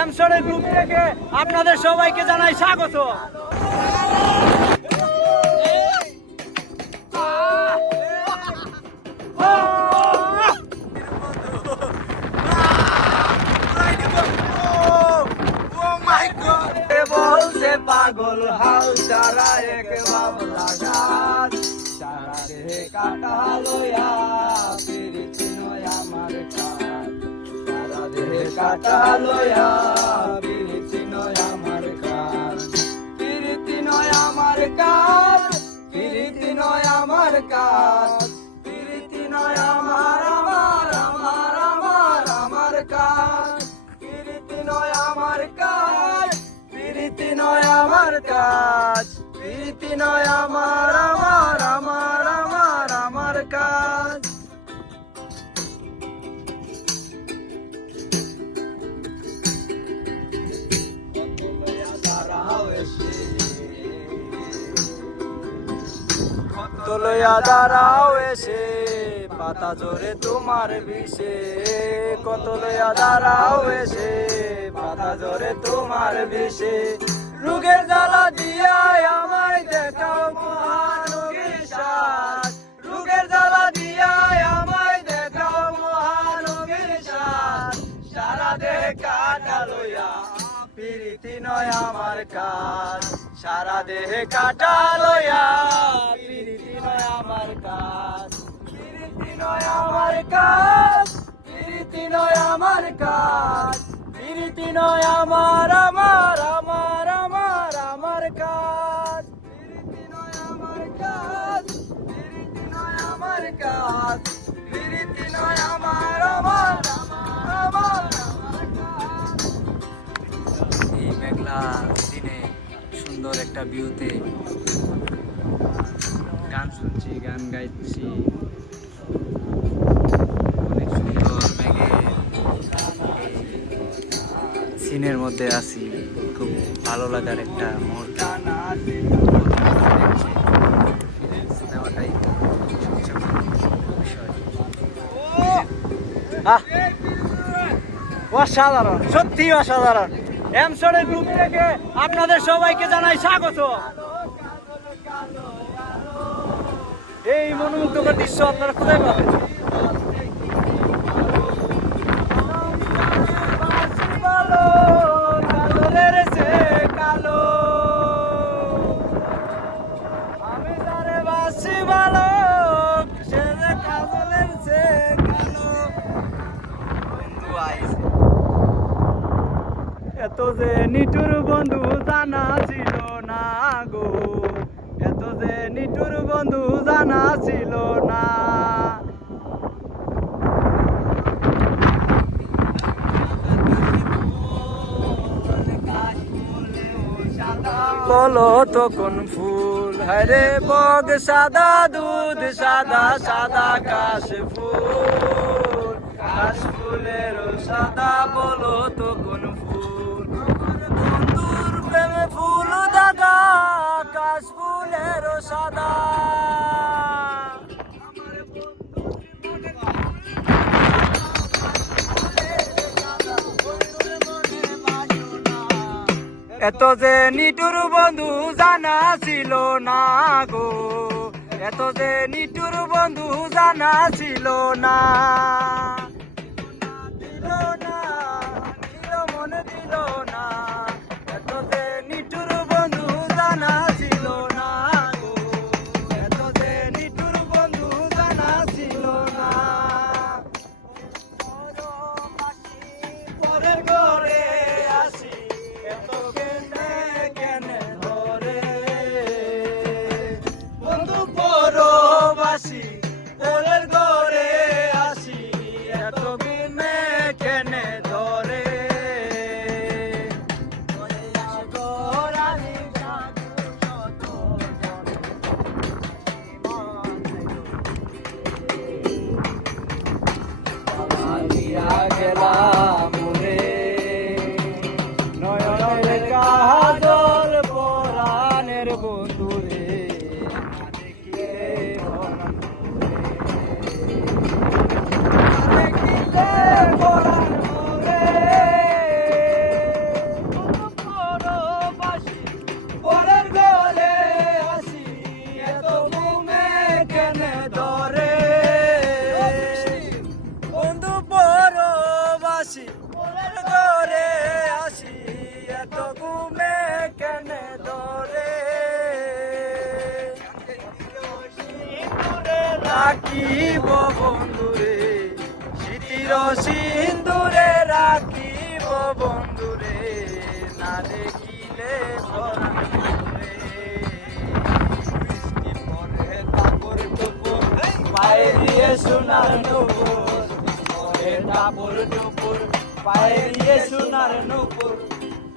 এমসরের group থেকে আপনাদের সবাইকে জানাই স্বাগত। বলছে পাগল হাল তারা এক বাবলা গাছ সারা দেহে কাটা লইয়া পিরিতি নয় আমার কাজ সারা দেহে কাটা লইয়া পিরিতি নয় আমার কাজ পিরিতি নয় আমার কাজ পিরিতি নয় আমার কাজ পিরিতি নয় আমার আমার আমার আমার আমার কাজ পিরিতি নয় আমার কাজ পিরিতি নয় আমার কাজ পিরিতি নয় আমার আমার আমার আমার আমার কাজ কত লইয়া দাঁড়াও এসে পাতা জোরে তোমার বিষে কত লইয়া দাঁড়াও এসে পাতা জোরে তোমার বিষে রোগের জ্বালা দিয়া আমায় দেখাও মহানবীর সাজ রোগের জ্বালা দিয়া আমায় দেখাও মহানবীর সাজ সারা দেহ কাটা লইয়া পিরিতি নয় আমার কাজ সারা দেহে কাটা লইয়া পিরিতি নয় আমার কাজ পিরিতি নয় আমার কাজ পিরিতি নয় আমার কাজ পিরিতি নয় আমার আমার আমার আমার আমার কাজ পিরিতি নয় আমার কাজ পিরিতি নয় আমার কাজ পিরিতি নয় আমার আমার আমার আমার আমার কাজ। এই মেঘলা দিনে সুন্দর একটা ভিউতে গান শুনছি গান গাইছি অনেক সুন্দর মেঘে সিনের মধ্যে আছি খুব ভালো লাগার একটা মুহূর্ত সিনেমাটাই অসাধারণ সত্যি অসাধারণ। এমসরের গ্রুপ থেকে আপনাদের সবাইকে জানাই স্বাগত। এই মনোমুগ্ধকর দৃশ্য আপনারা কোথায় পাবেন? এত যে নিটুর বন্ধু জানা ছিল না গো এত যে নিটুর বন্ধু জানা ছিল না বলো তো কোন ফুল হরে বগ সাদা দুধ সাদা সাদা কাশ ফুল কাশ ফুলের সাদা বলো তো কোন ফুল বন্ধুর প্রেমে ফুল দাদা কাশ ফুলের সাদা এত যে নিটুর বন্ধু জানা ছিল না গো এত যে নিটুর বন্ধু জানা ছিল না দিল না দিল মনে দিল না এত যে নিটুর বন্ধু জানা ছিল না গো এত যে নিটুর বন্ধু জানা ছিল না পরের ঘরে আসি এত পরবাসী ওদের ঘরে আসি এত বিনে কেনে চির সিন্দুরে রাখিব বন্ধুরে, না দেখিলে পরাণে। বৃষ্টি পরে কাপড় টুপুর, পায়ে দিয়ে সোনার নুপুর, পরে কাপড় টুপুর, পায়ে দিয়ে সোনার নুপুর।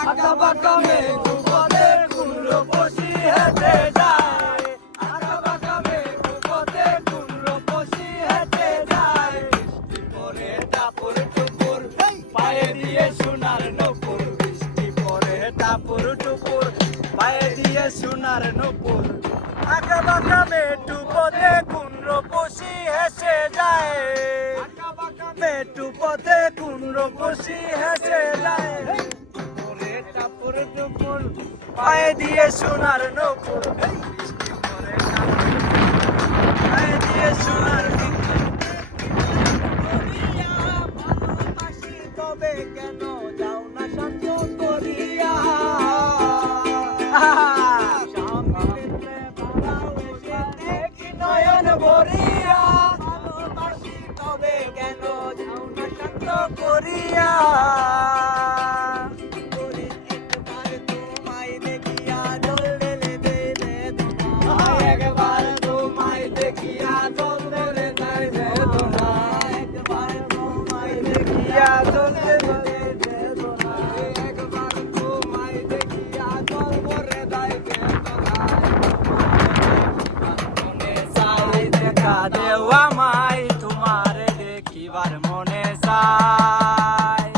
আঁকা বাঁকা মেঘ পথে কোন রূপসী হেঁটে যায়, আঁকা বাঁকা মেঘ পথে কোন রূপসী হেঁটে যায়। বৃষ্টি পরে টাপুর টুপুর, পায়ে দিয়ে সোনার নুপুর, বৃষ্টি পরে টাপুর টুপুর, পায়ে দিয়ে সোনার নুপুর। আঁকা বাঁকা মেটু পথে কোন রূপসী হেসে যায়, আঁকা বাঁকা মেটু পথে কোন রূপসী হেসে যায়। টাপুর টুপুর, পায়ে দিয়ে সোনার নুপুর, বৃষ্টি পরে পায়ে দিয়ে সোনার নুপুর। ভালোবাসি তবে কেন যাও না শান্ত করিয়া, দেখি নয়ন ভরিয়া। ভালোবাসি তবে কেন যাও না শান্ত করিয়া, দেওয়া মাই তোমার দেখিবার মনে চায়।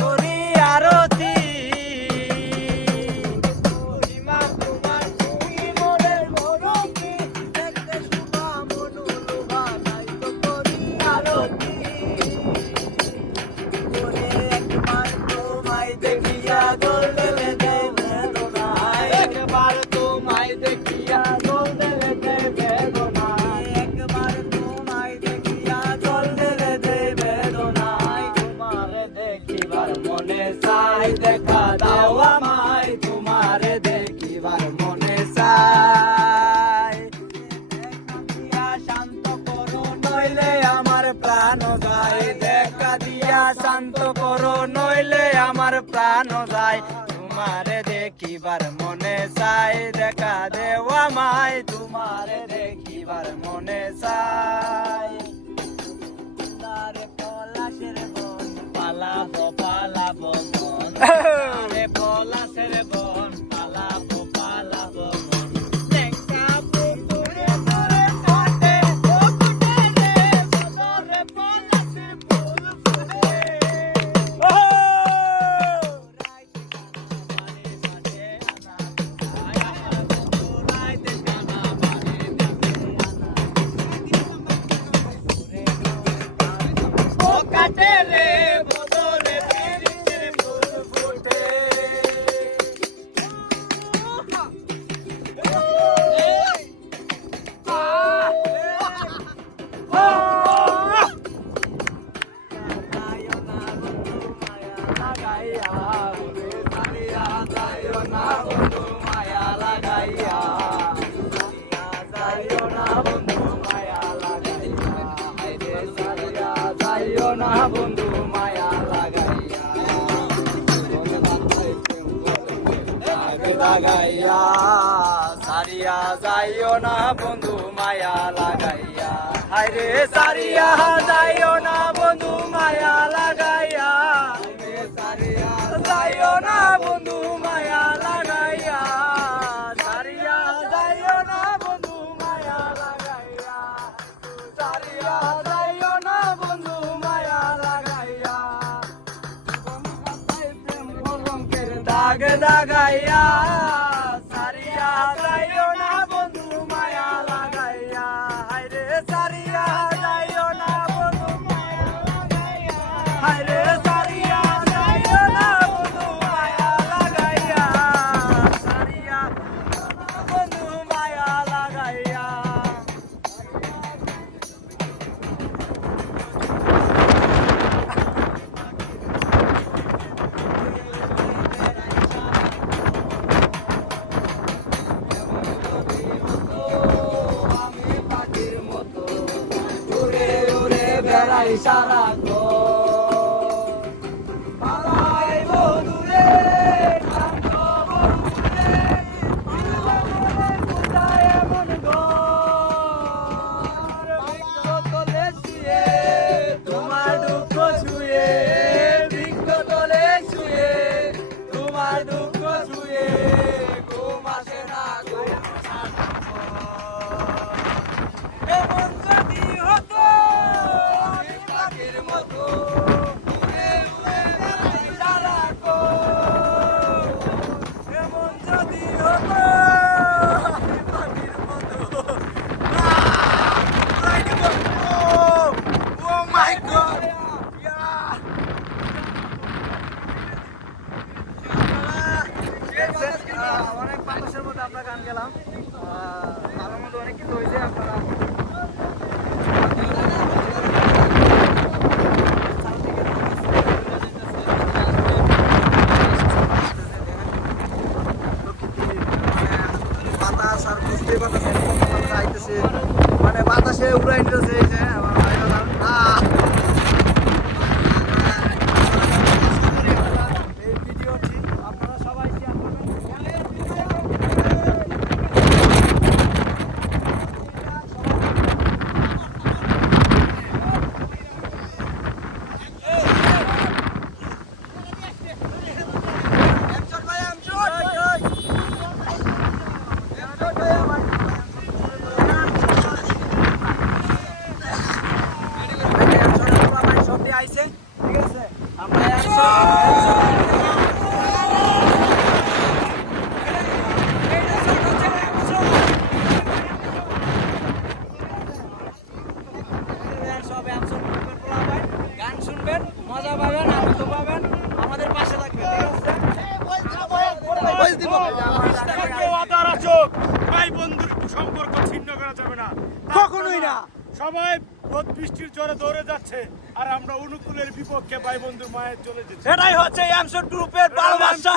করি আরতি তোমার তুমি মনের মরকি, দেখতে শুভা মনু লোভা নাই তো করি আরতি। দেখিয়া দোল দেবে দেয় বেদনা, একবার তোমায় দেখিয়া দোল দেবে দেয় বেদনা, একবার তোমায় দেখিয়া দোল দেবে দেয় বেদনা। তোমারে দেখিবার মনে চাই, দেখা দাও আমায় তোমারে দেখিবার মনে চাই। দেখা শান্ত করো নইলে আমার প্রাণ যায়, দেখা দিয়া শান্ত করো নইলে আমার প্রাণ যায়। তোমারে দেখিবার মনে চাই, দেখা দেওয়া মাই তোমারে দেখিবার মনে চাই। পলাশের বন পালাবো পালাবো মন, পলাশের বন পালাবো পালাবো মন। দেখা পুকুরে ধরে কাটে ও ফুটে রে বদরে পলাশে ফুল ফুটে। না বন্ধু মায়া লাগাইয়া, লাগাইয়া সারিয়া যাইও না বন্ধু মায়া লাগাইয়া। হায়রে সারিয়া যাইও না বন্ধু মায়া লাগাইয়া, সারিয়া যাইও না বন্ধু মায়া লাগাইয়া, সারিয়া যাইও না বন্ধু মায়া লাগাইয়া, সারিয়া যাইও না বন্ধু মায়া লাগাইয়া। প্রেম কলঙ্কের দাগ দাগাইয়া, সারিয়া যাইও না বন্ধু মায়া লাগাইয়া। হায়রে সারিয়া যাইও না বন্ধু মায়া লাগাইয়া, হায়রে সারিয়া যাইও না বন্ধু মায়া লাগাইয়া। ইশারা কর পালাই বন্ধুরে কান্দ বন্ধুরে কোথায় এমন ঘর বৃক্ষ তলে শুয়ে তোমার দুঃখ ছুঁয়ে বৃক্ষ তলে শুয়ে তোমার দুঃখ ছুঁয়ে ঘুম আসে না গো এমন যদি হতো আমি পাখির মতো উড়ে উড়ে বেড়াই সারাক্ষণ। এমন যদি হতো আমি পাখির মতো উড়াই দিব। Oh my God! Yeah! অনেক বাতাসের মধ্যে আমরা গান গেলাম ভালোর মধ্যে অনেক কিছু হয়েছে আপনারা বাতাস আর বুঝতেই পারতেছেন আইতেছে মানে বাতাসে উড়াই নিতেছে এই যে আমার ভাইরা এই ভিডিওটি আপনারা সবাই শেয়ার করবেন ঠিক আছে আমরা গান শুনবেন মজা পাবেন আনন্দ পাবেন আমাদের পাশে থাকবেন ঠিক আছে ভাই বন্ধুর সম্পর্ক ছিন্ন করা যাবে না কখনোই না সবাই রোদ বৃষ্টির জ্বরে দৌড়ে যাচ্ছে আর আমরা অনুকূলের বিপক্ষে ভাই বন্ধুর মায়ের চলে যাচ্ছি এটাই হচ্ছে এমসন গ্রুপের ভালোবাসা।